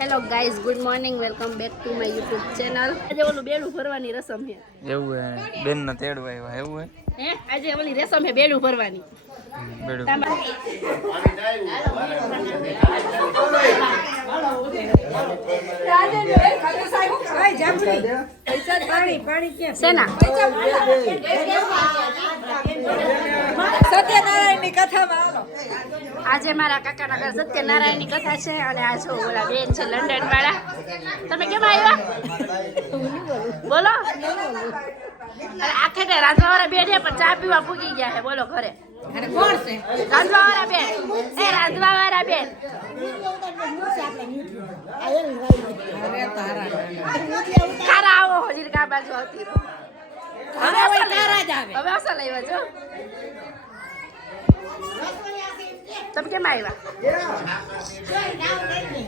Hello guys good morning welcome back to my YouTube channel આજે ઓલું બેડું ભરવાની રસમ છે. એવું હે. બેન ના તેડવા આવ્યા. એવું હે? આજે ઓલી રસમ છે બેડું ભરવાની. હે બેડું સત્યનારાયણની કથામાં હાલો. આજે મારા કાકાના ઘર સત્યનારાયણની કથા છે અને આ જો ઓલા બેન છે લંડન વાળા તમે કેમ આવ્યા? બોલો. આખે તે રાંધવા વાળા બેન પણ ચા પીવા પૂગી ગયા છે. બોલો ઘરે. રાંધવા વાળા બેન. એ રાંધવા વાળા બેન ખારા આવો હજી કા બાજુ આવતી હવે અસલ આવ્યા. છો તમે કેમ આવ્યા?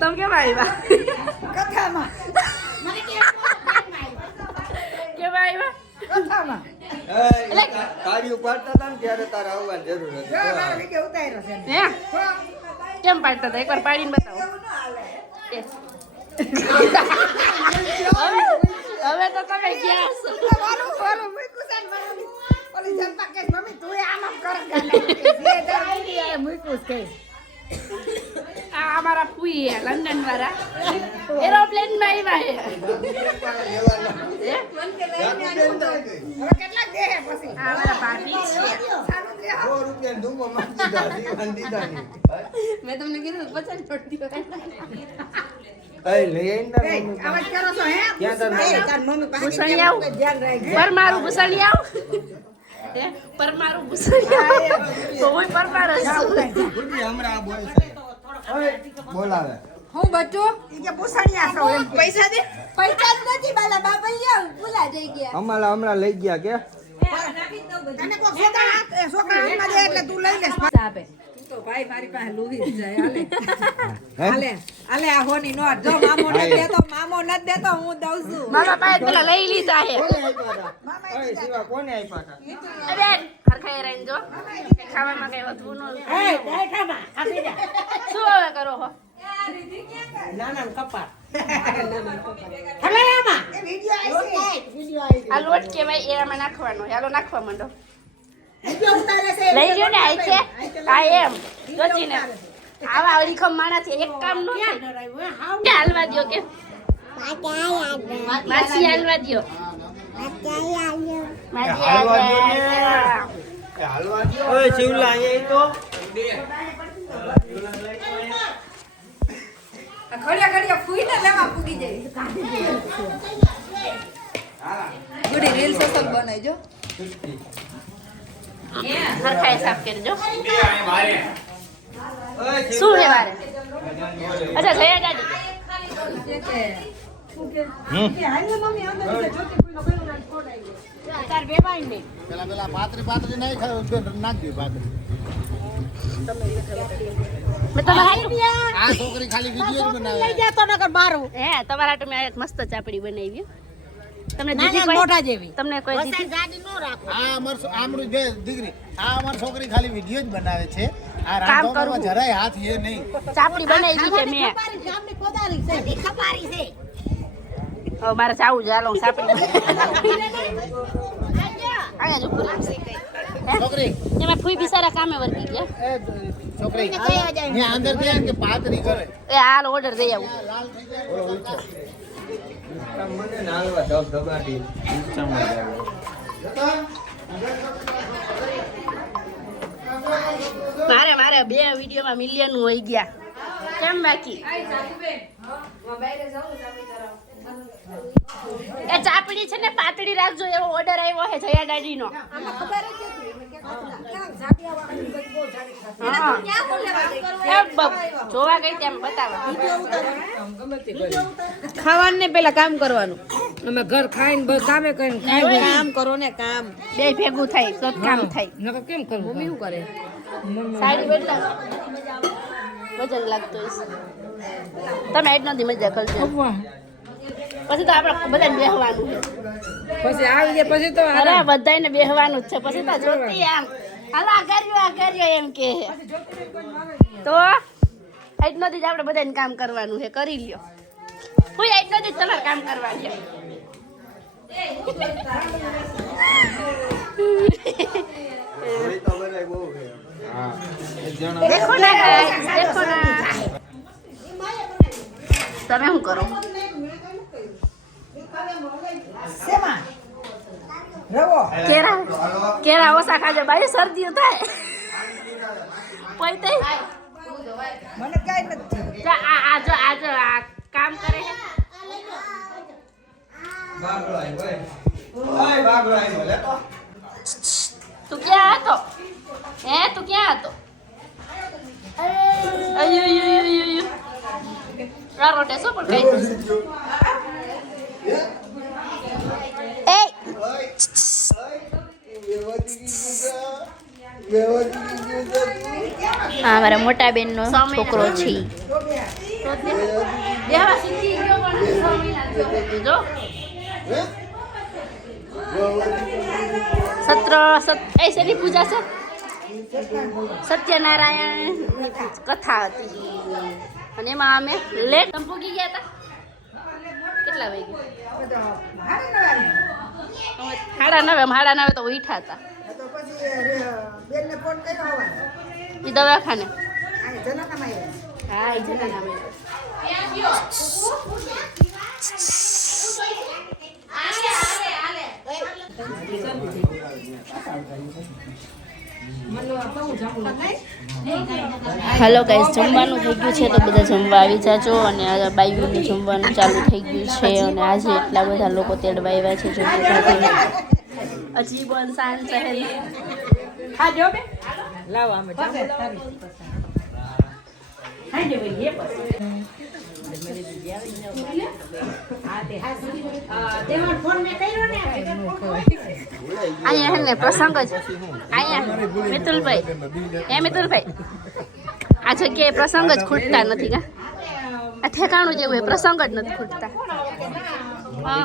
તમે કેમ આવ્યા? કથામાં. કેમ આવ્યા? કથામાં. તારી ઉપાડતા હતા ને ત્યારે તારે આવવાની જરૂર હતી. ઉતાર્યો છે. કેમ પાડતા હતા? એકવાર પાડીને બતાવો. હવે હવે તો તમે ગયા ઓલી જનતા કહે મમ્મી તું આમ આમ કર ગાલે મૂક્યું છે આ અમારા પુઈ હે લંડન વાળા એરોપ્લેનમાં આવ્યા હે. કેટલાક દે હે પછી. આ છે. મારી દીધા દીધા નહીં મેં તમને કીધું પચાસ છોડી દો એ લઈ આવીને તાર એ, મમ્મી કરો છો હે? ક્યાં તાર મમ્મી? તાર મમ્મી પાસે ભૂસણી આવું? ધ્યાન રાખજે. પર મારું આવ. હે? પર મારું ભૂસણી તો હું પર જ. હમણાં બોલ બોલાવે. હું બચ્ચો કે ભૂસણિયા છો એમ પૈસા દે. પૈસા જ નથી બાલા બાપા ભૂલા જઈ ગયા. અમારા હમણાં લઈ ગયા કે? તને કોક છોકરા છોકરા દે એટલે તું લઈ લેસ આપે. તો ભાઈ મારી પાસે લોહી જાય. હાલે. હાલે. હાલે આ હોની નોટ જો મામો નથી દેતો મામો નથી દેતો હું દઉં છું. મારા પાસે પેલા લઈ લીધા હે. કોને આપ્યા હતા? કોને આપ્યા હતા? અરે હરખાઈ રહીને જો. ખાવામાં કઈ વધવું ન શું હવે કરો હો? એ વિડિયો આવી છે. આ લોટ કેવાય એ આમાં નાખવાનો હાલો નાખવા માંડો. લઈ જો ને આઈ છે. આ એમ. જોજીને આવા અડીખમ માણસ એક કામ નો કે હાલવા દ્યો કે. માસી હાલવા દો ગુડી રીલ સસલ બનાવજો. હરખાઈ સાફ કરજો શું છે વારે અચ્છા જયા દાદી તાર બે ભાઈ ને પેલા પેલા પાતરી પાતરી નહીં ખાય નાખી પાતરી મેં આ છોકરી ખાલી વીડિયો જ બનાવે. હે તમારા હાટું એક મસ્ત ચાપડી બનાવી. તમને દીધી કોઈ તમને કોઈ દીધી આ અમર છો- આમરું જે દીકરી આ અમર છોકરી ખાલી વિડિયો જ બનાવે છે. આ કામ રાંધવામાં જરાય હાથ એ નહીં. ચાપડી બનાવી છે મેં. હવે મારે જાવું છે હાલો ચાપડી હે? એમાં ફૂઈ બિસારા કામે વર્ગી ગયા. છોકરી. અંદર કે પાતરી કરે. એ હાલ ઓર્ડર દઈ આવું. લાલ થઈ જાય. મને મારે મારે બે વિડીયોમાં મિલિયન હોય ગયા. કેમ બાકી? એ ચાપડી છે ને પાતળી રાખજો એવો ઓર્ડર આવ્યો છે જયા દાદીનો હા. ખબર જોવા ગઈ તેમ બતાવા ખાવાનું ને પેલા કામ કરવાનું. અમે ઘર ખાઈને કામે કરીને ખાઈ કામ કરો ને કામ. બે ભેગું થાય તો કામ થાય. નકર કેમ કરવું મમ્મી શું કરે? સાડી બદલા વજન લાગતું તમે એટલી નથી મજા કરજો પછી તો આપણે બધાને બેહવાનું છે. પછી આવી જાય પછી તો અરે બધાને બેહવાનું જ છે. પછી તો જોતી આમ હાલો આ કર્યું આ કર્યું એમ કે તો આજ નથી જ આપણે બધાને કામ કરવાનું છે. કરી લ્યો. કોઈ આજ નથી તમારે કામ કરવાનું છે. દેખો ના દેખો ના. તમે શું કરો? શેમાં? રવો. કેળા કેરા ઓછા ખાજે. બાઈ શરદી થાય પૈતે. મને કઈ નથી જો આ આ જો આ જો આ કામ કરે છે. બાગડો આવ્યો, ઓય. ઓય, બાગડો આવ્યો, લેતો. તું ક્યાં હતો? હે તું ક્યાં હતો? અયો અયો અયો અયો આ રોટે શું પણ કઈ આ મારા મોટા બેનનો સમય છોકરો છે. તો તે બેહવા શીખી ગયો પણ છ મહિના થયો જો. સત્ર સત એ શેની પૂજા છે? સત્યનારાયણ કથા હતી. અને એમાં અમે લેટ તમે પૂગી ગયા હતા? કેટલા વાગે? અમે સાડા નવે અમે સાડા નવે તો ઉઠ્યા હતા. એ દવાખાને. હા નામે ગાઈસ જમવાનું થઈ ગયું છે તો બધા જમવા આવી જાજો અને બાયુનું જમવાનું ચાલુ થઈ ગયું છે અને આજે એટલા બધા લોકો તેડવા આવ્યા છે જો હા, જો ઇન્સાન શહેર અહીંયા હે ને પ્રસંગ જ. મિતુલભાઈ. એ આ જગ્યાએ પ્રસંગ જ ખૂટતા નથી કા આ ઠેકાણું જેવું એ પ્રસંગ જ નથી ખૂટતા. હા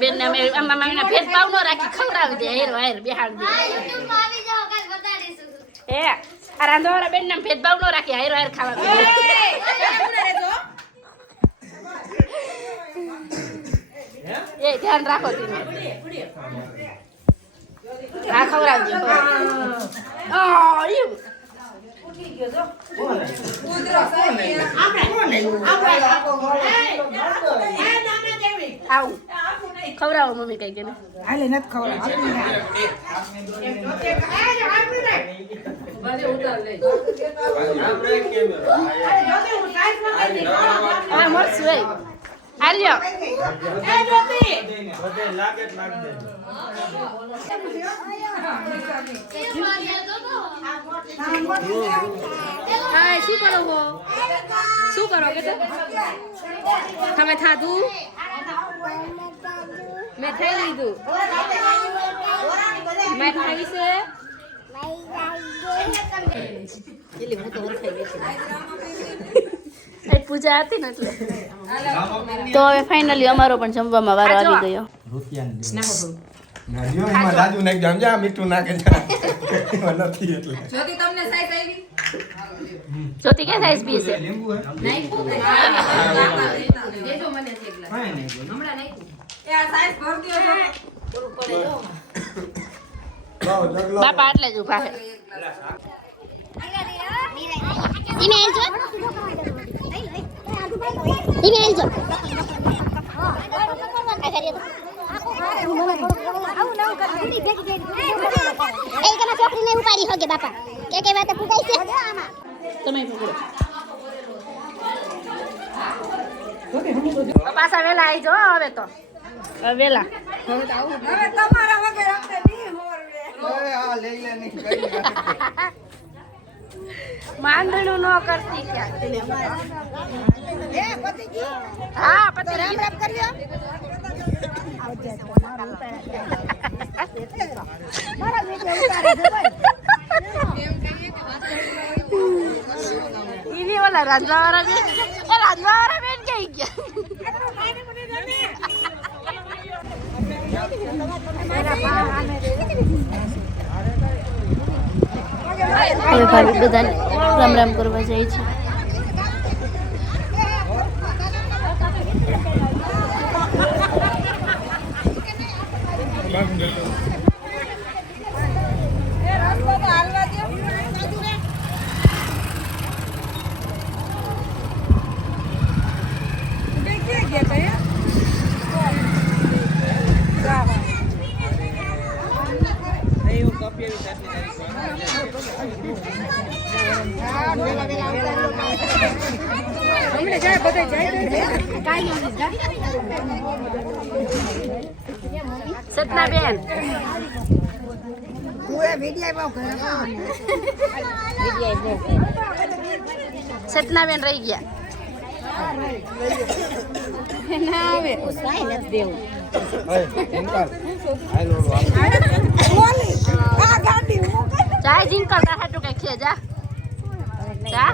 બેન અમે આમાં અમે ભેદભાવ ન રાખી ખવડાવી દે હેરો હેર બિહાડ દે. એ આ રાંધવાળા બેન ને ભેદભાવ ન રાખી હેરો હેર ખાવા દે. એ ધ્યાન રાખો તમે આ ખવડાવજો આ ઈવ. આવું ખવડાવો મમ્મી કઈ કે ને. હાલે નથી ખવડાવો હા કેમ? હા મસ્ત હોય બધે લાગે જ નાખ દે. હા શું કરો હો? શું કરો કે તમે ખાધું મેં ખાઈ લીધું. મેં ખાવી છે? એ પૂજા હતી ને એટલે? તો હવે ફાઇનલી અમારો પણ જમવામાં વારો આવી ગયો. જ્યોતિ તમને સાઈઝ બી છે. બાપા એટલે જ ઊભા છે. ઈને આવજો એ કના છોકરીને ઉપાડી હોગે બાપા કે કે વાત ફૂકાઈ છે તમે પકડો પાછા વેલા આવી જો હવે તો હવે વેલા હવે તમારા વગર અમને નહીં હોરવે. નહીં કઈ નહીં. માંડણું ન કરતી ક્યાં? એ પતિ હા પતિ રામ રામ કરી લ્યો મારા વીડિયો ઉતારે છે ભાઈ ઈની ઓલા રાંધવા વાળા બેન ક્યાં ગયા? હવે ભાભી બધાને રામ રામ કરવા જાય છે. સતના બેન તું એ વીડિયો બહુ કરે સતના બેન રહી ગયા ઓલી આ ગાડી મૂકે જા જીંકલ હાટુ કઈ ખે જા જા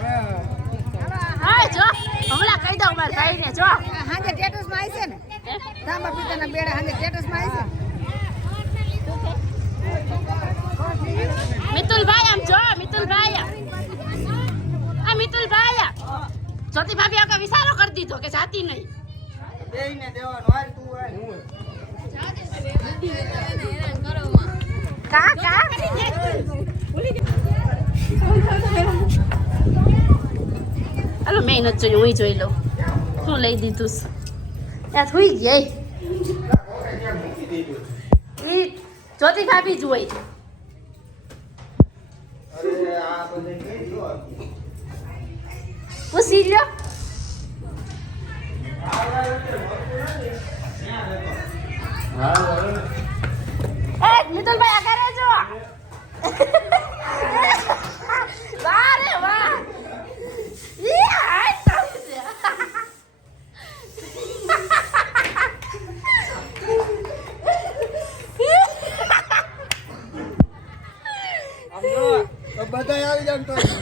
હા જો. હમણાં કહી દઉં મારા ભાઈને જો. હાજે સ્ટેટસમાં આવી છે ને? તાંબા પિતાના બેડા હાજે સ્ટેટસમાં આવી છે? મિતુલભાઈ આમ જો મિતુલભાઈ. આ મિતુલભાઈ. જ્યોતિ ભાભી આખા વિચારો કરી દીધો કે જાતી નહીં. બેયને દેવાનો હાલ તું હાલ. હું કા કા? હાલો મેં નથી જોયું હું જોઈ લઉં શું લઈ દીધું ત્યાં થોઈ ગઈ ઈ જ્યોતિ ભાભી જ હોય જો પૂછી લ્યો એ મિતુલભાઈ આગળ રહેજો વાહ રે વાહ ઈ હાય તમે આમ